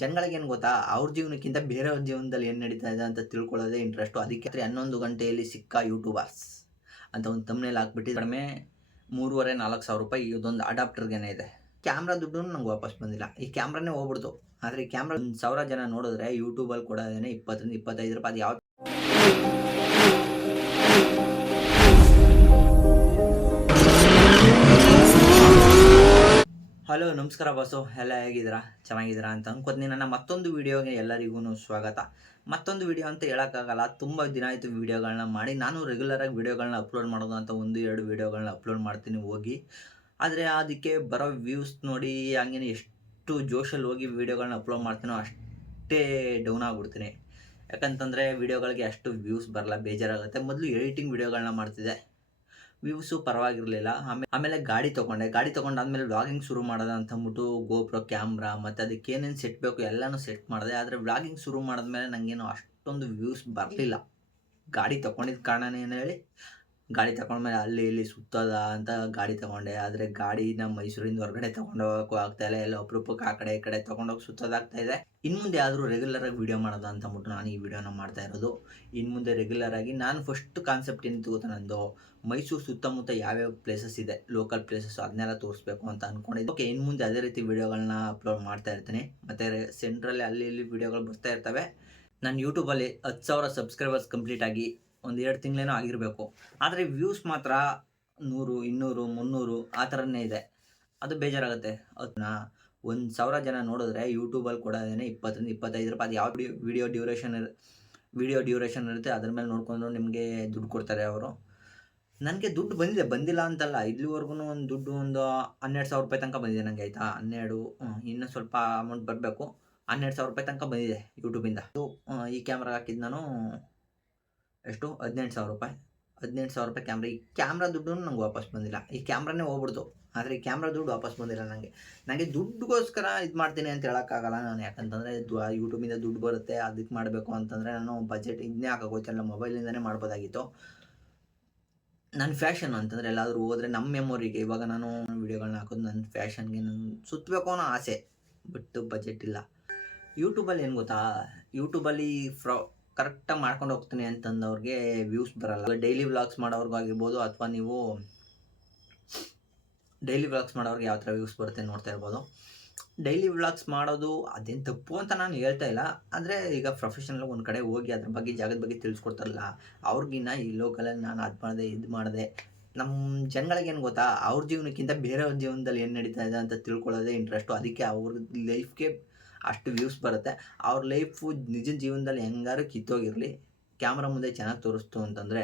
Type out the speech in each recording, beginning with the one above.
ಜನಗಳಿಗೆ ಏನು ಗೊತ್ತಾ? ಅವ್ರ ಜೀವನಕ್ಕಿಂತ ಬೇರೆಯವ್ರ ಜೀವನದಲ್ಲಿ ಏನು ನಡೀತಾ ಇದೆ ಅಂತ ತಿಳ್ಕೊಳ್ಳೋದೇ ಇಂಟ್ರೆಸ್ಟು ಅದಕ್ಕೆ ಹನ್ನೊಂದು ಗಂಟೆಯಲ್ಲಿ ಸಿಕ್ಕ ಯೂಟ್ಯೂಬರ್ಸ್ ಅಂತ ಒಂದು ತಮ್ಮನೇಲಿ ಹಾಕ್ಬಿಟ್ಟು ಕಡಿಮೆ ಮೂರುವರೆ, ನಾಲ್ಕು ಸಾವಿರ ರೂಪಾಯಿ ಇದೊಂದು ಅಡಾಪ್ಟರ್ಗೇನೆ ಇದೆ. ಕ್ಯಾಮ್ರಾ ದುಡ್ಡು ನಂಗೆ ವಾಪಸ್ ಬಂದಿಲ್ಲ. ಈ ಕ್ಯಾಮ್ರಾನೇ ಹೋಗ್ಬಿಡ್ತು. ಆದರೆ ಈ ಕ್ಯಾಮ್ರಾ ಒಂದು ಸಾವಿರ ಜನ ನೋಡಿದ್ರೆ ಯೂಟ್ಯೂಬಲ್ಲಿ ಕೊಡೋದೇನೆ ಇಪ್ಪತ್ತರಿಂದ ಇಪ್ಪತ್ತೈದು ರೂಪಾಯಿ. ಅದು ಯಾವ ಹಲೋ, ನಮಸ್ಕಾರ ಬಾಸು. ಎಲ್ಲ ಹೇಗಿದ್ದೀರಾ? ಚೆನ್ನಾಗಿದ್ದೀರಾ ಅಂತ ಅನ್ಕೋತೀನಿ. ನನ್ನ ಮತ್ತೊಂದು ವಿಡಿಯೋಗೆ ಎಲ್ಲರಿಗೂ ಸ್ವಾಗತ. ಮತ್ತೊಂದು ವಿಡಿಯೋ ಅಂತ ಹೇಳೋಕ್ಕಾಗಲ್ಲ. ತುಂಬ ದಿನ ಆಯಿತು ವಿಡಿಯೋಗಳನ್ನ ಮಾಡಿ. ನಾನು ರೆಗ್ಯುಲರಾಗಿ ವಿಡಿಯೋಗಳನ್ನ ಅಪ್ಲೋಡ್ ಮಾಡೋದು ಅಂತ ಒಂದು, ಎರಡು ವಿಡಿಯೋಗಳನ್ನ ಅಪ್ಲೋಡ್ ಮಾಡ್ತೀನಿ ಹೋಗಿ. ಆದರೆ ಅದಕ್ಕೆ ಬರೋ ವ್ಯೂಸ್ ನೋಡಿ ಹಂಗೇನೆ ಎಷ್ಟು ಜೋಶಲ್ಲಿ ಹೋಗಿ ವಿಡಿಯೋಗಳನ್ನ ಅಪ್ಲೋಡ್ ಮಾಡ್ತೀನೋ ಅಷ್ಟೇ ಡೌನ್ ಆಗಿಬಿಡ್ತೀನಿ. ಯಾಕಂತಂದರೆ ವಿಡಿಯೋಗಳಿಗೆ ಅಷ್ಟು ವ್ಯೂಸ್ ಬರಲ್ಲ. ಬೇಜಾರಾಗುತ್ತೆ. ಮೊದಲು ಎಡಿಟಿಂಗ್ ವೀಡಿಯೋಗಳನ್ನ ಮಾಡ್ತಿದ್ದೆ. ವ್ಯೂಸು ಪರವಾಗಿರಲಿಲ್ಲ. ಆಮೇಲೆ ಆಮೇಲೆ ಗಾಡಿ ತೊಗೊಂಡೆ. ಗಾಡಿ ತೊಗೊಂಡಾದ್ಮೇಲೆ ವ್ಲಾಗಿಂಗ್ ಶುರು ಮಾಡೋದ ಅಂತ ಅಂದ್ಬಿಟ್ಟು ಗೋಪ್ರೋ, ಕ್ಯಾಮ್ರಾ ಮತ್ತು ಅದಕ್ಕೆ ಏನೇನು ಸೆಟ್ ಬೇಕು ಎಲ್ಲನೂ ಸೆಟ್ ಮಾಡಿದೆ. ಆದರೆ ವ್ಲಾಗಿಂಗ್ ಶುರು ಮಾಡಿದ್ಮೇಲೆ ನನಗೇನು ಅಷ್ಟೊಂದು ವ್ಯೂಸ್ ಬರಲಿಲ್ಲ. ಗಾಡಿ ತೊಗೊಂಡಿದ್ದ ಕಾರಣನೇ ಹೇಳಿ ಗಾಡಿ ತಗೊಂಡ್ಮೇಲೆ ಅಲ್ಲಿ ಇಲ್ಲಿ ಸುತ್ತದ ಅಂತ ಗಾಡಿ ತಗೊಂಡೆ. ಆದರೆ ಗಾಡಿನ ಮೈಸೂರಿಂದ ಹೊರಗಡೆ ತೊಗೊಂಡು ಹೋಗೋಕ್ಕೂ ಆಗ್ತಾ ಇಲ್ಲ. ಎಲ್ಲ ಅಪರೂಪಕ್ಕೆ ಆ ಕಡೆ ಈ ಕಡೆ ತಗೊಂಡೋಗಿ ಸುತ್ತೋದಾಗ್ತಾ ಇದೆ. ಇನ್ನು ಮುಂದೆ ಆದರೂ ರೆಗ್ಯುಲರಾಗಿ ವಿಡಿಯೋ ಮಾಡೋದು ಅಂತ ಅಂದ್ಬಿಟ್ಟು ನಾನು ಈ ವಿಡಿಯೋನ ಮಾಡ್ತಾ ಇರೋದು. ಇನ್ನು ಮುಂದೆ ರೆಗ್ಯುಲರಾಗಿ ನಾನು ಫಸ್ಟ್ ಕಾನ್ಸೆಪ್ಟ್ ಏನು ಗೊತ್ತಾ ನಂದು, ಮೈಸೂರು ಸುತ್ತಮುತ್ತ ಯಾವ್ಯಾವ ಪ್ಲೇಸಸ್ ಇದೆ ಲೋಕಲ್ ಪ್ಲೇಸಸ್ ಅದನ್ನೆಲ್ಲ ತೋರಿಸ್ಬೇಕು ಅಂತ ಅಂದ್ಕೊಂಡಿದ್ದೆ ಓಕೆ ಇನ್ನು ಮುಂದೆ ಅದೇ ರೀತಿ ವಿಡಿಯೋಗಳನ್ನ ಅಪ್ಲೋಡ್ ಮಾಡ್ತಾ ಇರ್ತೀನಿ. ಮತ್ತು ಸೆಂಟ್ರಲ್ಲಿ ಅಲ್ಲಿ ಇಲ್ಲಿ ವಿಡಿಯೋಗಳು ಬರ್ತಾ ಇರ್ತವೆ. ನಾನು ಯೂಟ್ಯೂಬಲ್ಲಿ ಹತ್ತು ಸಾವಿರ ಸಬ್ಸ್ಕ್ರೈಬರ್ಸ್ ಕಂಪ್ಲೀಟ್ ಆಗಿ ಒಂದು ಎರಡು ತಿಂಗಳೇನೋ ಆಗಿರಬೇಕು. ಆದರೆ ವ್ಯೂಸ್ ಮಾತ್ರ ನೂರು, ಇನ್ನೂರು, ಮುನ್ನೂರು ಆ ಥರನೇ ಇದೆ. ಅದು ಬೇಜಾರಾಗುತ್ತೆ. ಅದನ್ನ ಒಂದು ಸಾವಿರ ಜನ ನೋಡಿದ್ರೆ ಯೂಟ್ಯೂಬಲ್ಲಿ ಕೊಡೋದೇನೆ ಇಪ್ಪತ್ತರಿಂದ ಇಪ್ಪತ್ತೈದು ರೂಪಾಯಿ ಅದು ಯಾವ video duration duration video duration ಇರುತ್ತೆ ಅದ್ರ ಮೇಲೆ ನೋಡಿಕೊಂಡು ನಿಮಗೆ ದುಡ್ಡು ಕೊಡ್ತಾರೆ ಅವರು. ನನಗೆ ದುಡ್ಡು ಬಂದಿದೆ. ಬಂದಿಲ್ಲ ಅಂತಲ್ಲ ಇಲ್ಲಿವರೆಗೂ ಒಂದು ದುಡ್ಡು ಒಂದು ಹನ್ನೆರಡು ಸಾವಿರ ರೂಪಾಯಿ ತನಕ ಬಂದಿದೆ ನನಗೆ ಆಯಿತಾ? ಹನ್ನೆರಡು ಇನ್ನೂ ಸ್ವಲ್ಪ ಅಮೌಂಟ್ ಬರಬೇಕು. ಹನ್ನೆರಡು ಸಾವಿರ ರೂಪಾಯಿ ತನಕ ಬಂದಿದೆ ಯೂಟ್ಯೂಬಿಂದ ಈ ಕ್ಯಾಮ್ರಾಗೆ ಹಾಕಿದ್ದು ನಾನು ಎಷ್ಟು? ಹದಿನೆಂಟು ಸಾವಿರ ರೂಪಾಯಿ. ಹದಿನೆಂಟು ಸಾವಿರ ರೂಪಾಯಿ ಕ್ಯಾಮ್ರಾ ಈ ಕ್ಯಾಮ್ರಾ ದುಡ್ಡು ನಂಗೆ ವಾಪಸ್ ಬಂದಿಲ್ಲ. ಈ ಕ್ಯಾಮ್ರಾನೇ ಹೋಗ್ಬಿಡ್ತು. ಆದರೆ ಈ ಕ್ಯಾಮ್ರಾ ದುಡ್ಡು ವಾಪಸ್ ಬಂದಿಲ್ಲ ನನಗೆ ನನಗೆ ದುಡ್ಡುಗೋಸ್ಕರ ಇದು ಮಾಡ್ತೀನಿ ಅಂತ ಹೇಳೋಕ್ಕಾಗಲ್ಲ ನಾನು. ಯಾಕಂತಂದರೆ ಯೂಟ್ಯೂಬಿಂದ ದುಡ್ಡು ಬರುತ್ತೆ ಅದಕ್ಕೆ ಮಾಡಬೇಕು ಅಂತಂದರೆ ನಾನು ಬಜೆಟ್ ಇದನ್ನೇ ಹಾಕೋಗೋಯ್ತಲ್ಲ ಮೊಬೈಲಿಂದನೇ ಮಾಡ್ಬೋದಾಗಿತ್ತು. ನನ್ನ ಫ್ಯಾಷನ್ ಅಂತಂದರೆ ಎಲ್ಲಾದರೂ ಹೋದರೆ ನಮ್ಮ ಮೆಮೊರಿಗೆ ಇವಾಗ ನಾನು ವೀಡಿಯೋಗಳನ್ನ ಹಾಕೋದು ನನ್ನ ಫ್ಯಾಷನ್ಗೆ ನಾನು ಸುತ್ತಬೇಕು ಅನ್ನೋ ಆಸೆ. ಬಟ್ ಬಜೆಟ್ ಇಲ್ಲ. ಯೂಟ್ಯೂಬಲ್ಲಿ ಏನು ಗೊತ್ತಾ? ಯೂಟ್ಯೂಬಲ್ಲಿ ಫ್ರಾ ಕರೆಕ್ಟಾಗಿ ಮಾಡ್ಕೊಂಡು ಹೋಗ್ತೀನಿ ಅಂತಂದವ್ರಿಗೆ ವ್ಯೂಸ್ ಬರಲ್ಲ. ಡೈಲಿ ವ್ಲಾಗ್ಸ್ ಮಾಡೋರ್ಗು ಆಗಿರ್ಬೋದು ಅಥವಾ ನೀವು ಡೈಲಿ ವ್ಲಾಗ್ಸ್ ಮಾಡೋರ್ಗೆ ಯಾವ ಥರ ವ್ಯೂಸ್ ಬರುತ್ತೆ ನೋಡ್ತಾ ಇರ್ಬೋದು. ಡೈಲಿ ವ್ಲಾಗ್ಸ್ ಮಾಡೋದು ಅದೇನು ತಪ್ಪು ಅಂತ ನಾನು ಹೇಳ್ತಾ ಇಲ್ಲ. ಆದರೆ ಈಗ ಪ್ರೊಫೆಷನಲ್ ಒಂದು ಕಡೆ ಹೋಗಿ ಅದ್ರ ಬಗ್ಗೆ ಜಾಗದ ಬಗ್ಗೆ ತಿಳಿಸ್ಕೊಡ್ತಾರಲ್ಲ, ಅವ್ರಿಗಿನ್ನ ಈ ಲೋಕಲಲ್ಲಿ ನಾನು ಅದು ಮಾಡಿದೆ, ಇದು ಮಾಡಿದೆ. ನಮ್ಮ ಜನಗಳಿಗೆ ಏನು ಗೊತ್ತಾ, ಅವ್ರ ಜೀವನಕ್ಕಿಂತ ಬೇರೆಯವ್ರ ಜೀವನದಲ್ಲಿ ಏನು ನಡೀತಾ ಇದೆ ಅಂತ ತಿಳ್ಕೊಳ್ಳೋದೇ ಇಂಟ್ರೆಸ್ಟು ಅದಕ್ಕೆ ಅವ್ರ ಲೈಫ್ಗೆ ಅಷ್ಟು ವ್ಯೂಸ್ ಬರುತ್ತೆ. ಅವ್ರ ಲೈಫು ನಿಜ ಜೀವನದಲ್ಲಿ ಹೆಂಗಾರು ಕಿತ್ತೋಗಿರಲಿ. ಕ್ಯಾಮ್ರಾ ಮುಂದೆ ಚೆನ್ನಾಗಿ ತೋರಿಸ್ತು ಅಂತಂದರೆ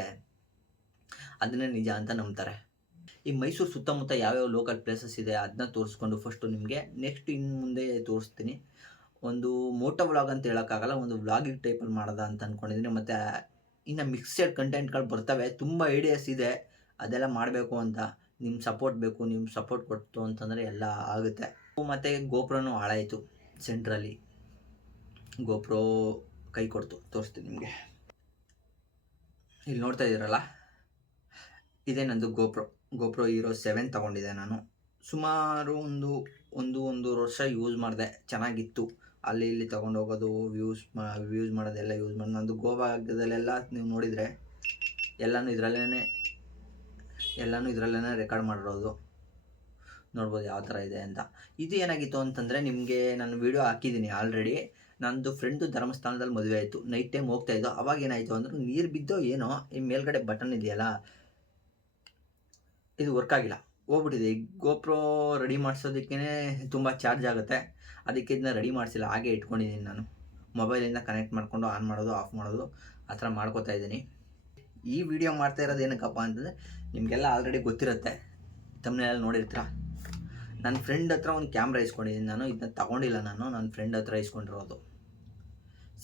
ಅದನ್ನೇ ನಿಜ ಅಂತ ನಂಬ್ತಾರೆ. ಈ ಮೈಸೂರು ಸುತ್ತಮುತ್ತ ಯಾವ್ಯಾವ ಲೋಕಲ್ ಪ್ಲೇಸಸ್ ಇದೆ ಅದನ್ನ ತೋರಿಸ್ಕೊಂಡು ಫಸ್ಟು ನಿಮಗೆ ನೆಕ್ಸ್ಟ್ ಇನ್ನು ಮುಂದೆ ತೋರಿಸ್ತೀನಿ. ಒಂದು ಮೋಟೋ ವ್ಲಾಗ್ ಅಂತ ಹೇಳೋಕ್ಕಾಗಲ್ಲ, ಒಂದು ವ್ಲಾಗಿಂಗ್ ಟೈಪಲ್ಲಿ ಮಾಡೋದ ಅಂತ ಅಂದ್ಕೊಂಡಿದ್ದೀನಿ ಮತ್ತು ಇನ್ನು ಮಿಕ್ಸೆಡ್ ಕಂಟೆಂಟ್ಗಳು ಬರ್ತವೆ, ತುಂಬ ಐಡಿಯಾಸ್ ಇದೆ, ಅದೆಲ್ಲ ಮಾಡಬೇಕು ಅಂತ. ನಿಮ್ಮ ಸಪೋರ್ಟ್ ಬೇಕು ನಿಮ್ಮ ಸಪೋರ್ಟ್ ಕೊಡ್ತು ಅಂತಂದರೆ ಎಲ್ಲ ಆಗುತ್ತೆ. ಮತ್ತು ಗೋಪುರನೂ ಹಾಳಾಯಿತು. ಸೆಂಟ್ರಲ್ಲಿ ಗೋಪ್ರೋ ಕೈ ಕೊಡ್ತು, ತೋರಿಸ್ತೀನಿ ನಿಮಗೆ. ಇಲ್ಲಿ ನೋಡ್ತಾ ಇದ್ದೀರಲ್ಲ? ಇದೇ ನಂದು ಗೋಪ್ರೋ. ಗೋಪ್ರೋ ಹೀರೋ ಸೆವೆನ್ ತೊಗೊಂಡಿದ್ದೆ ನಾನು. ಸುಮಾರು ಒಂದು ಒಂದು, ಒಂದೂವರೆ ವರ್ಷ ಯೂಸ್ ಮಾಡಿದೆ. ಚೆನ್ನಾಗಿತ್ತು. ಅಲ್ಲಿ ಇಲ್ಲಿ ತೊಗೊಂಡು ಹೋಗೋದು ವ್ಯೂಸ್ ಮಾ ವ್ಯೂಸ್ ಮಾಡೋದೆಲ್ಲ ಯೂಸ್ ಮಾಡಿ, ನಂದು ಗೋವಾಗದಲ್ಲೆಲ್ಲ ನೀವು ನೋಡಿದರೆ ಎಲ್ಲನೂ ಇದರಲ್ಲೇ ಎಲ್ಲನೂ ಇದರಲ್ಲೇ ರೆಕಾರ್ಡ್ ಮಾಡಿರೋದು. ನೋಡ್ಬೋದು ಯಾವ ಥರ ಇದೆ ಅಂತ. ಇದು ಏನಾಗಿತ್ತು ಅಂತಂದರೆ ನಿಮಗೆ ನಾನು ವೀಡಿಯೋ ಹಾಕಿದ್ದೀನಿ ಆಲ್ರೆಡಿ ನಂದು ಫ್ರೆಂಡು ಧರ್ಮಸ್ಥಾನದಲ್ಲಿ ಮದುವೆ ಆಯಿತು. ನೈಟ್ ಟೈಮ್ ಹೋಗ್ತಾ ಇದ್ದೋ, ಅವಾಗ ಏನಾಯಿತು ಅಂದ್ರೆ ನೀರು ಬಿದ್ದೋ ಏನೋ, ಈ ಮೇಲ್ಗಡೆ ಬಟನ್ ಇದೆಯಲ್ಲ, ಇದು ವರ್ಕ್ ಆಗಿಲ್ಲ. ಹೋಗ್ಬಿಟ್ಟಿದೆ. ಈ ಗೋಪ್ರೋ ರೆಡಿ ಮಾಡಿಸೋದಕ್ಕೇ ತುಂಬ ಚಾರ್ಜ್ ಆಗುತ್ತೆ. ಅದಕ್ಕೆ ಇದನ್ನ ರೆಡಿ ಮಾಡಿಸಿಲ್ಲ. ಹಾಗೆ ಇಟ್ಕೊಂಡಿದ್ದೀನಿ ನಾನು. ಮೊಬೈಲಿಂದ ಕನೆಕ್ಟ್ ಮಾಡಿಕೊಂಡು ಆನ್ ಮಾಡೋದು ಆಫ್ ಮಾಡೋದು, ಆ ಥರ ಮಾಡ್ಕೋತಾ ಇದ್ದೀನಿ. ಈ ವಿಡಿಯೋ ಮಾಡ್ತಾ ಇರೋದು ಏನಕ್ಕಪ್ಪ ಅಂತಂದರೆ, ನಿಮಗೆಲ್ಲ ಆಲ್ರೆಡಿ ಗೊತ್ತಿರುತ್ತೆ. ತಮ್ಮನೆಲ್ಲ ನೋಡಿರ್ತೀರ? ನನ್ನ ಫ್ರೆಂಡ್ ಹತ್ರ ಒಂದು ಕ್ಯಾಮ್ರಾ ಇಸ್ಕೊಂಡಿದ್ದೀನಿ ನಾನು ಇದನ್ನ ತಗೊಂಡಿಲ್ಲ ನಾನು. ನನ್ನ ಫ್ರೆಂಡ್ ಹತ್ರ ಇಸ್ಕೊಂಡಿರೋದು.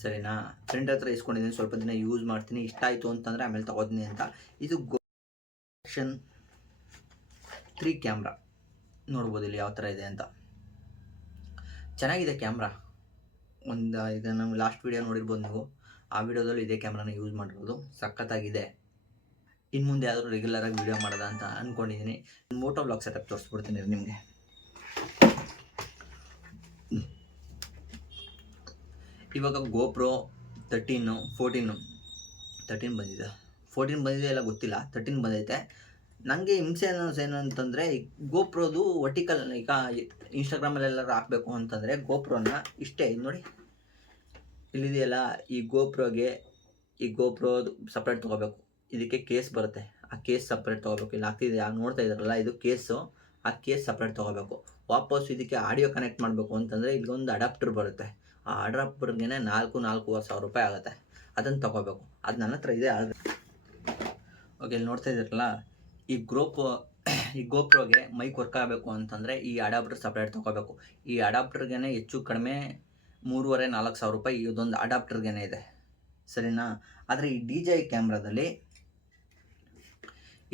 ಸರಿನಾ? ಫ್ರೆಂಡ್ ಹತ್ರ ಇಸ್ಕೊಂಡಿದ್ದೀನಿ ಸ್ವಲ್ಪ ದಿನ ಯೂಸ್ ಮಾಡ್ತೀನಿ. ಇಷ್ಟ ಆಯಿತು ಅಂತಂದರೆ ಆಮೇಲೆ ತಗೋತೀನಿ ಅಂತ. ಇದು ಗೋಷನ್ ತ್ರೀ ಕ್ಯಾಮ್ರಾ ನೋಡ್ಬೋದು ಇಲ್ಲಿ ಯಾವ ಥರ ಇದೆ ಅಂತ. ಚೆನ್ನಾಗಿದೆ ಕ್ಯಾಮ್ರಾ ಒಂದು, ಈಗ ನಾವು ಲಾಸ್ಟ್ ವೀಡಿಯೋ ನೋಡಿರ್ಬೋದು ನೀವು. ಆ ವಿಡಿಯೋದಲ್ಲಿ ಇದೇ ಕ್ಯಾಮ್ರಾನ ಯೂಸ್ ಮಾಡಿರೋದು. ಸಖತ್ತಾಗಿದೆ. ಇನ್ನು ಮುಂದೆ ಆದರೂ ರೆಗ್ಯುಲರಾಗಿ ವಿಡಿಯೋ ಮಾಡೋದ ಅಂತ ಅಂದ್ಕೊಂಡಿದ್ದೀನಿ ಮೋಟೋ ಬ್ಲಾಗ್ ಸೆಟಪ್ ತೋರಿಸ್ಬಿಡ್ತೀನಿ ನಿಮಗೆ. ಇವಾಗ ಗೋಪ್ರೋ ತರ್ಟೀನು ಫೋರ್ಟೀನು ತರ್ಟೀನ್ ಬಂದಿದೆ. ಫೋರ್ಟೀನ್ ಬಂದಿದೆ ಎಲ್ಲ ಗೊತ್ತಿಲ್ಲ. ತರ್ಟೀನ್ ಬಂದೈತೆ. ನನಗೆ ಹಿಂಸೆ ಅನ್ನೋದು ಏನು ಅಂತಂದರೆ ಗೋಪ್ರೋದು ವರ್ಟಿಕಲ್ ಈಗ ಇನ್ಸ್ಟಾಗ್ರಾಮಲ್ಲೆಲ್ಲರೂ ಹಾಕಬೇಕು ಅಂತಂದರೆ ಗೋಪ್ರೋನ ಇಷ್ಟೇ. ಇದು ನೋಡಿ. ಇಲ್ಲಿದೆಯಲ್ಲ, ಈ ಗೋಪ್ರೋಗೆ ಈ ಗೋಪ್ರೋದು ಸಪ್ರೇಟ್ ತೊಗೋಬೇಕು. ಇದಕ್ಕೆ ಕೇಸ್ ಬರುತ್ತೆ. ಆ ಕೇಸ್ ಸಪ್ರೇಟ್ ತೊಗೋಬೇಕು. ಇಲ್ಲಿ ಆಗ್ತಿದೆ ಆಗ ನೋಡ್ತಾ ಇದ್ದಾರಲ್ಲ, ಇದು ಕೇಸು ಆ ಕೇಸ್ ಸಪ್ರೇಟ್ ತೊಗೋಬೇಕು. ವಾಪಸ್ ಇದಕ್ಕೆ ಆಡಿಯೋ ಕನೆಕ್ಟ್ ಮಾಡಬೇಕು ಅಂತಂದರೆ ಇಲ್ಲೊಂದು ಅಡಾಪ್ಟರ್ ಬರುತ್ತೆ. ಆ ಅಡಾಪ್ಟರ್ಗೆ ನಾಲ್ಕು ನಾಲ್ಕೂವರೆ ಸಾವಿರ ರೂಪಾಯಿ ಆಗುತ್ತೆ. ಅದನ್ನು ತೊಗೋಬೇಕು. ಅದು ನನ್ನ ಹತ್ರ ಇದೆ, ಆದರೆ ಓಕೆ, ಇಲ್ಲಿ ನೋಡ್ತಾ ಇದ್ದೀರಲ್ಲ, ಈ ಗ್ರೋಪ್, ಈ ಗೋಪ್ರೋಗೆ ಮೈಕ್ ವರ್ಕ್ ಆಗಬೇಕು ಅಂತಂದರೆ ಈ ಅಡಾಪ್ಟರ್ ಸಪ್ರೇಟ್ ತೊಗೋಬೇಕು. ಈ ಅಡಾಪ್ಟರ್ಗೆ ಹೆಚ್ಚು ಕಡಿಮೆ ಮೂರುವರೆ, ನಾಲ್ಕು ಸಾವಿರ ರೂಪಾಯಿ ಇದೊಂದು ಅಡಾಪ್ಟರ್ಗೆ ಇದೆ. ಸರಿನಾ? ಆದರೆ ಈ ಡಿ ಜೆ ಕ್ಯಾಮ್ರಾದಲ್ಲಿ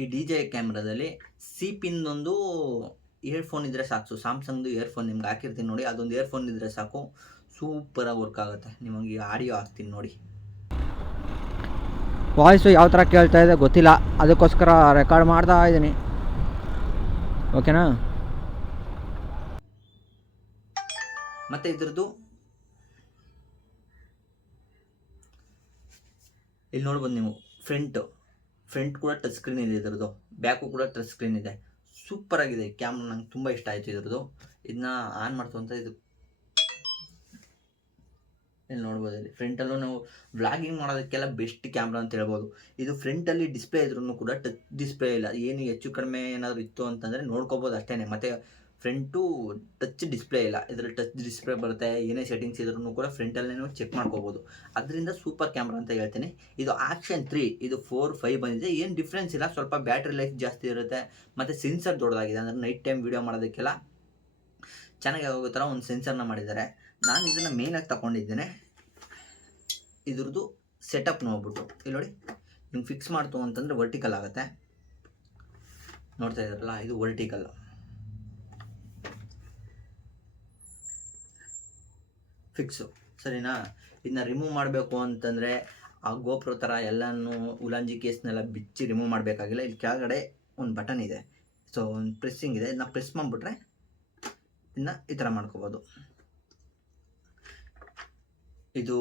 ಈ ಡಿ ಜೆ ಕ್ಯಾಮ್ರಾದಲ್ಲಿ ಸಿ ಪಿನ್ನೊಂದು ಇಯರ್ಫೋನ್ ಇದ್ದರೆ ಸಾಕು. ಸ್ಯಾಮ್ಸಂಗ್ದು ಇಯರ್ಫೋನ್ ನಿಮ್ಗೆ ಹಾಕಿರ್ತೀನಿ ನೋಡಿ, ಅದೊಂದು ಇಯರ್ಫೋನ್ ಇದ್ದರೆ ಸಾಕು. ಸೂಪರಾಗಿ ವರ್ಕ್ ಆಗುತ್ತೆ. ನಿಮಗೆ ಈ ಆಡಿಯೋ ಹಾಕ್ತೀನಿ ನೋಡಿ. ವಾಯ್ಸು ಯಾವ ಥರ ಕೇಳ್ತಾ ಇದೆ ಗೊತ್ತಿಲ್ಲ. ಅದಕ್ಕೋಸ್ಕರ ರೆಕಾರ್ಡ್ ಮಾಡ್ತಾ ಇದ್ದೀನಿ. ಓಕೆನಾ ಮತ್ತು ಇದ್ರದ್ದು? ಇಲ್ಲಿ ನೋಡ್ಬೋದು ನೀವು ಫ್ರಂಟ್ ಫ್ರಂಟ್ ಕೂಡ ಟಚ್ ಸ್ಕ್ರೀನ್ ಇದೆ ಇದರದ್ದು. ಬ್ಯಾಕು ಕೂಡ ಟಚ್ ಸ್ಕ್ರೀನ್ ಇದೆ. ಸೂಪರ್ ಆಗಿದೆ. ಕ್ಯಾಮ್ರಾ ನಂಗೆ ತುಂಬ ಇಷ್ಟ ಆಯಿತು ಇದರದ್ದು. ಇದನ್ನ ಆನ್ ಮಾಡ್ತು ಅಂತ ಇದು ಇಲ್ಲಿ ನೋಡ್ಬೋದು ಇಲ್ಲಿ. ಫ್ರಂಟಲ್ಲೂ ನಾವು ವ್ಲಾಗಿಂಗ್ ಮಾಡೋದಕ್ಕೆಲ್ಲ ಬೆಸ್ಟ್ ಕ್ಯಾಮ್ರಾ ಅಂತ ಹೇಳ್ಬೋದು. ಇದು ಫ್ರಂಟಲ್ಲಿ ಡಿಸ್ಪ್ಲೇ ಇದ್ರೂ ಕೂಡ ಟಚ್ ಡಿಸ್ಪ್ಲೇ ಇಲ್ಲ. ಏನು ಹೆಚ್ಚು ಕಡಿಮೆ ಏನಾದರೂ ಇತ್ತು ಅಂತಂದರೆ ನೋಡ್ಕೋಬೋದು ಅಷ್ಟೇ ಮತ್ತು ಫ್ರಂಟು ಟಚ್ ಡಿಸ್ಪ್ಲೇ ಇಲ್ಲ. ಇದರಲ್ಲಿ ಟಚ್ ಡಿಸ್ಪ್ಲೇ ಬರುತ್ತೆ. ಏನೇ ಸೆಟ್ಟಿಂಗ್ಸ್ ಇದ್ರೂ ಕೂಡ ಫ್ರಂಟಲ್ಲೇ ನೀವು ಚೆಕ್ ಮಾಡ್ಕೋಬೋದು. ಅದರಿಂದ ಸೂಪರ್ ಕ್ಯಾಮ್ರಾ ಅಂತ ಹೇಳ್ತೀನಿ. ಇದು ಆಕ್ಷನ್ ತ್ರೀ ಇದು ಫೋರ್ ಫೈವ್ ಬಂದಿದೆ. ಏನು ಡಿಫ್ರೆನ್ಸ್ ಇಲ್ಲ. ಸ್ವಲ್ಪ ಬ್ಯಾಟ್ರಿ ಲೈಫ್ ಜಾಸ್ತಿ ಇರುತ್ತೆ. ಮತ್ತು ಸೆನ್ಸರ್ ದೊಡ್ಡದಾಗಿದೆ. ಅಂದರೆ ನೈಟ್ ಟೈಮ್ ವೀಡಿಯೋ ಮಾಡೋದಕ್ಕೆಲ್ಲ ಚೆನ್ನಾಗಿ ಹೋಗೋ ಥರ ಒಂದು ಸೆನ್ಸರ್ನ ಮಾಡಿದ್ದಾರೆ. ನಾನು ಇದನ್ನು ಮೇಯ್ನಾಗಿ ತಗೊಂಡಿದ್ದೇನೆ. ಇದ್ರದ್ದು ಸೆಟಪ್ ನೋಡ್ಬಿಟ್ಟು. ಇಲ್ಲಿ ನೋಡಿ ಹಿಂಗೆ ಫಿಕ್ಸ್ ಮಾಡ್ತು ಅಂತಂದರೆ ವರ್ಟಿಕಲ್ ಆಗುತ್ತೆ. ನೋಡ್ತಾ ಇದ್ದಾರಲ್ಲ, ಇದು ವರ್ಟಿಕಲ್ ಫಿಕ್ಸು ಸರಿನಾ? ಇದನ್ನ ರಿಮೂವ್ ಮಾಡಬೇಕು ಅಂತಂದರೆ ಆ ಗೋಪುರ ಥರ ಎಲ್ಲನೂ ಉಲಾಂಜಿ ಕೇಸ್ನೆಲ್ಲ ಬಿಚ್ಚಿ ರಿಮೂವ್ ಮಾಡಬೇಕಾಗಿಲ್ಲ. ಇಲ್ಲಿ ಕೆಳಗಡೆ ಒಂದು ಬಟನ್ ಇದೆ. ಸೊ ಒಂದು ಪ್ರೆಸ್ಸಿಂಗ್ ಇದೆ. ಇದನ್ನ ಪ್ರೆಸ್ ಮಾಡಿಬಿಟ್ರೆ ಇದನ್ನ ಈ ಥರ ಮಾಡ್ಕೋಬೋದು. ಇದು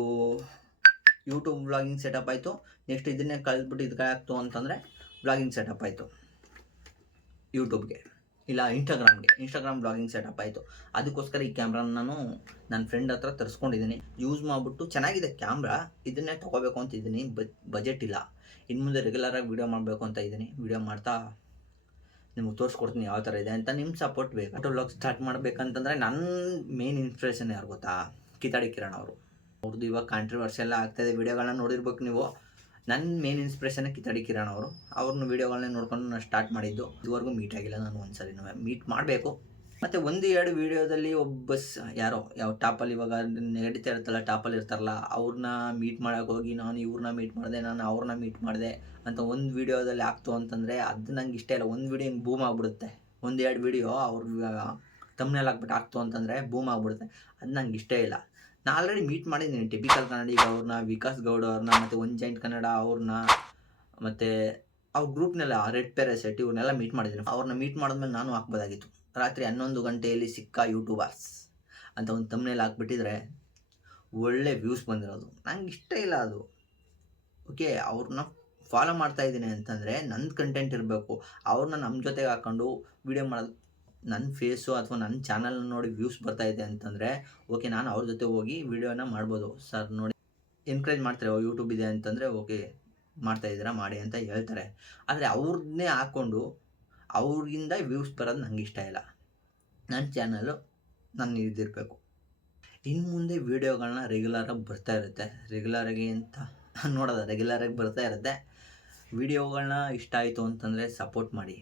ಯೂಟ್ಯೂಬ್ ವ್ಲಾಗಿಂಗ್ ಸೆಟಪ್ ಆಯಿತು. ನೆಕ್ಸ್ಟ್ ಇದನ್ನೇ ಕಳೆದ್ಬಿಟ್ಟು ಇದಕ್ಕೆ ಆಗ್ತು ಅಂತಂದರೆ ವ್ಲಾಗಿಂಗ್ ಸೆಟಪ್ ಆಯಿತು. ಯೂಟ್ಯೂಬ್ಗೆ ಇಲ್ಲ ಇನ್ಸ್ಟಾಗ್ರಾಮ್ಗೆ ಇನ್ಸ್ಟಾಗ್ರಾಮ್ ಬ್ಲಾಗಿಂಗ್ ಸೆಟಪ್ ಆಯಿತು. ಅದಕ್ಕೋಸ್ಕರ ಈ ಕ್ಯಾಮ್ರಾನ ನಾನು ನನ್ನ ಫ್ರೆಂಡ್ ಹತ್ರ ತರಿಸ್ಕೊಂಡಿದ್ದೀನಿ ಯೂಸ್ ಮಾಡಿಬಿಟ್ಟು ಚೆನ್ನಾಗಿದೆ ಕ್ಯಾಮ್ರಾ ಇದನ್ನೇ ತೊಗೋಬೇಕು ಅಂತ ಇದ್ದೀನಿ ಬಜೆಟ್ ಇಲ್ಲ. ಇನ್ನು ಮುಂದೆ ರೆಗ್ಯುಲರಾಗಿ ವೀಡಿಯೋ ಮಾಡಬೇಕು ಅಂತ ಇದ್ದೀನಿ ವೀಡಿಯೋ ಮಾಡ್ತಾ ನಿಮ್ಗೆ ತೋರಿಸ್ಕೊಡ್ತೀನಿ ಯಾವ ಥರ ಇದೆ ಅಂತ ನಿಮ್ಮ ಸಪೋರ್ಟ್ ಬೇಕು. ಆಟೋ ವ್ಲಾಗ್ ಸ್ಟಾರ್ಟ್ ಮಾಡಬೇಕಂತಂದರೆ ನನ್ನ ಮೇನ್ ಇನ್ಸ್ಪಿರೇಷನ್ ಯಾರು ಗೊತ್ತಾ? ಕಿತಾಡಿ ಕಿರಣ್ ಅವರು. ಅವ್ರದ್ದು ಇವಾಗ ಕಾಂಟ್ರಿವರ್ಸಿ ಎಲ್ಲ ಆಗ್ತಾಯಿದೆ ವೀಡಿಯೋಗಳನ್ನ ನೋಡಿರ್ಬೇಕು ನೀವು. ನನ್ನ ಮೇನ್ ಇನ್ಸ್ಪಿರೇಷನ್ ಕಿತ್ತಡಿ ಕಿರಣ್ ಅವರು. ಅವ್ರನ್ನ ವೀಡಿಯೋಗಳನ್ನ ನೋಡ್ಕೊಂಡು ನಾನು ಸ್ಟಾರ್ಟ್ ಮಾಡಿದ್ದು. ಇದುವರೆಗೂ ಮೀಟ್ ಆಗಿಲ್ಲ ನಾನು ಒಂದ್ಸರಿ. ಮೀಟ್ ಮಾಡಬೇಕು. ಮತ್ತು ಒಂದು ಎರಡು ವೀಡಿಯೋದಲ್ಲಿ ಒಬ್ಬ ಯಾರೋ, ಯಾವ ಟಾಪಲ್ಲಿ ಇವಾಗ ನಡೀತಾ ಇರ್ತಲ್ಲ ಟಾಪಲ್ಲಿ ಇರ್ತಾರಲ್ಲ ಅವ್ರನ್ನ ಮೀಟ್ ಮಾಡೋಕೆ ಹೋಗಿ ನಾನು ಇವ್ರನ್ನ ಮೀಟ್ ಮಾಡಿದೆ, ನಾನು ಅವ್ರನ್ನ ಮೀಟ್ ಮಾಡಿದೆ ಅಂತ ಒಂದು ವೀಡಿಯೋದಲ್ಲಿ ಆಗ್ತು ಅಂತಂದರೆ ಅದು ನಂಗೆ ಇಷ್ಟ ಇಲ್ಲ. ಒಂದು ವೀಡಿಯೋ ಹಿಂಗೆ ಬೂಮ್ ಆಗಿಬಿಡುತ್ತೆ. ಒಂದು ಎರಡು ವೀಡಿಯೋ ಅವ್ರ ತಮ್ಮನೆಲ್ಲ ಹಾಕ್ಬಿಟ್ಟು ಆಗ್ತು ಅಂತಂದರೆ ಬೂಮ್ ಆಗಿಬಿಡುತ್ತೆ. ಅದು ನಂಗೆ ಇಷ್ಟ ಇಲ್ಲ. ನಾ ಆಲ್ರೆಡಿ ಮೀಟ್ ಮಾಡಿದ್ದೀನಿ ಟಿಪಿಕಲ್ ಕನ್ನಡಿಗ ಅವ್ರನ್ನ ವಿಕಾಸ್ ಗೌಡ ಅವ್ರನ್ನ, ಮತ್ತು ಒನ್ ಜಾಯಿಂಟ್ ಕನ್ನಡ ಅವ್ರನ್ನ, ಮತ್ತು ಅವ್ರ ಗ್ರೂಪ್ನೆಲ್ಲ ರೆಡ್ ಪ್ಯಾರಾಸೆಟ್ ಇವ್ರನ್ನೆಲ್ಲ ಮೀಟ್ ಮಾಡಿದ್ದೀನಿ. ಅವ್ರನ್ನ ಮೀಟ್ ಮಾಡಿದ್ಮೇಲೆ ನಾನು ಹಾಕ್ಬೋದಾಗಿತ್ತು. ರಾತ್ರಿ ಹನ್ನೊಂದು ಗಂಟೆಯಲ್ಲಿ ಸಿಕ್ಕ ಯೂಟ್ಯೂಬರ್ಸ್ ಅಂತ ಒಂದು ತಮ್ಮನೇಲಿ ಹಾಕ್ಬಿಟ್ಟಿದ್ರೆ ಒಳ್ಳೆ ವ್ಯೂಸ್ ಬಂದಿರೋದು. ನಂಗೆ ಇಷ್ಟ ಇಲ್ಲ ಅದು. ಓಕೆ ಅವ್ರನ್ನ ಫಾಲೋ ಮಾಡ್ತಾ ಇದ್ದೀನಿ ಅಂತಂದರೆ ನಂದು ಕಂಟೆಂಟ್ ಇರಬೇಕು. ಅವ್ರನ್ನ ನಮ್ಮ ಜೊತೆಗೆ ಹಾಕೊಂಡು ವೀಡಿಯೋ ಮಾಡೋದು ನನ್ನ ಫೇಸು ಅಥವಾ ನನ್ನ ಚಾನಲ್ ನೋಡಿ ವ್ಯೂಸ್ ಬರ್ತಾ ಇದೆ ಅಂತಂದರೆ ಓಕೆ ನಾನು ಅವ್ರ ಜೊತೆ ಹೋಗಿ ವೀಡಿಯೋನ ಮಾಡ್ಬೋದು. ಸರ್ ನೋಡಿ ಎನ್ಕರೇಜ್ ಮಾಡ್ತಾರೆ ಯೂಟ್ಯೂಬ್ ಇದೆ ಅಂತಂದರೆ ಓಕೆ ಮಾಡ್ತಾ ಇದ್ದೀರಾ ಮಾಡಿ ಅಂತ ಹೇಳ್ತಾರೆ. ಆದರೆ ಅವ್ರನ್ನೇ ಹಾಕ್ಕೊಂಡು ಅವ್ರಿಂದ ವ್ಯೂಸ್ ಬರೋದು ನಂಗೆ ಇಷ್ಟ ಇಲ್ಲ. ನನ್ನ ಚಾನಲು ನಾನು ಇದ್ದಿರಬೇಕು ಇನ್ನು ಮುಂದೆ ವೀಡಿಯೋಗಳನ್ನ ರೆಗ್ಯುಲರಾಗಿ ಬರ್ತಾ ಇರುತ್ತೆ. ರೆಗ್ಯುಲರಾಗಿ ಅಂತ ನೋಡೋದ ರೆಗ್ಯುಲರಾಗಿ ಬರ್ತಾ ಇರುತ್ತೆ. ವೀಡಿಯೋಗಳನ್ನ ಇಷ್ಟ ಆಯಿತು ಅಂತಂದರೆ ಸಪೋರ್ಟ್ ಮಾಡಿ.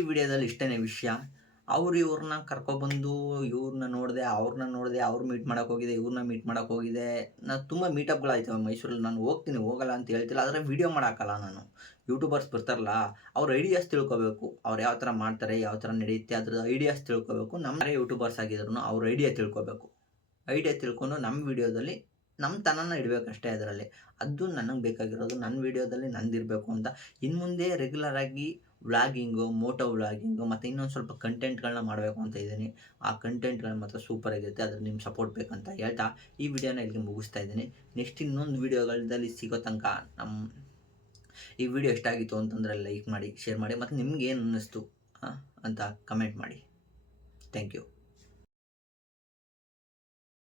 ಈ ವಿಡಿಯೋದಲ್ಲಿ ಇಷ್ಟೇ ವಿಷಯ. ಅವ್ರು ಇವ್ರನ್ನ ಕರ್ಕೊಬಂದು ಇವ್ರನ್ನ ನೋಡಿದೆ, ಅವ್ರನ್ನ ನೋಡಿದೆ, ಅವ್ರು ಮೀಟ್ ಮಾಡೋಕೆ ಹೋಗಿದೆ, ಇವ್ರನ್ನ ಮೀಟ್ ಮಾಡೋಕೆ ಹೋಗಿದೆ. ನಾನು ತುಂಬ ಮೀಟಪ್ಗಳಾಯ್ತವೆ ಮೈಸೂರಲ್ಲಿ. ನಾನು ಹೋಗ್ತೀನಿ, ಹೋಗಲ್ಲ ಅಂತ ಹೇಳ್ತಿಲ್ಲ. ಆದರೆ ವೀಡಿಯೋ ಮಾಡೋಕ್ಕಲ್ಲ ನಾನು. ಯೂಟ್ಯೂಬರ್ಸ್ ಬರ್ತಾರಲ್ಲ, ಅವ್ರ ಐಡಿಯಾಸ್ ತಿಳ್ಕೊಬೇಕು. ಅವ್ರು ಯಾವ ಥರ ಮಾಡ್ತಾರೆ, ಯಾವ ಥರ ನಡೆಯುತ್ತೆ ಅದ್ರ ಐಡಿಯಾಸ್ ತಿಳ್ಕೊಬೇಕು. ನಮ್ಮ ಯೂಟ್ಯೂಬರ್ಸ್ ಆಗಿದ್ರು ಅವ್ರ ಐಡಿಯಾ ತಿಳ್ಕೊಬೇಕು. ಐಡಿಯಾ ತಿಳ್ಕೊಂಡು ನಮ್ಮ ವಿಡಿಯೋದಲ್ಲಿ ನಮ್ಮ ತನನ ಇಡಬೇಕಷ್ಟೇ ಅದರಲ್ಲಿ. ಅದು ನನಗೆ ಬೇಕಾಗಿರೋದು. ನನ್ನ ವೀಡಿಯೋದಲ್ಲಿ ನಂದಿರಬೇಕು ಅಂತ. ಇನ್ನು ಮುಂದೆ ರೆಗ್ಯುಲರಾಗಿ ವ್ಲಾಗಿಂಗು, ಮೋಟೋ ವ್ಲಾಗಿಂಗು, ಮತ್ತು ಇನ್ನೊಂದು ಸ್ವಲ್ಪ ಕಂಟೆಂಟ್ಗಳನ್ನ ಮಾಡಬೇಕು ಅಂತ ಇದ್ದೀನಿ. ಆ ಕಂಟೆಂಟ್ಗಳು ಮಾತ್ರ ಸೂಪರ್ ಆಗಿರುತ್ತೆ. ಅದ್ರ ನಿಮ್ಮ ಸಪೋರ್ಟ್ ಬೇಕಂತ ಹೇಳ್ತಾ ಈ ವಿಡಿಯೋನ ಇಲ್ಲಿಗೆ ಮುಗಿಸ್ತಾ ಇದ್ದೀನಿ. ನೆಕ್ಸ್ಟ್ ಇನ್ನೊಂದು ವಿಡಿಯೋಗಳಲ್ಲಿ ಸಿಗೋ ತನಕ ನಮ್ಮ ಈ ವಿಡಿಯೋ ಎಷ್ಟಾಗಿತ್ತು ಅಂತಂದರೆ ಲೈಕ್ ಮಾಡಿ ಶೇರ್ ಮಾಡಿ, ಮತ್ತು ನಿಮ್ಗೆ ಏನು ಅನ್ನಿಸ್ತು ಅಂತ ಕಮೆಂಟ್ ಮಾಡಿ. Thank you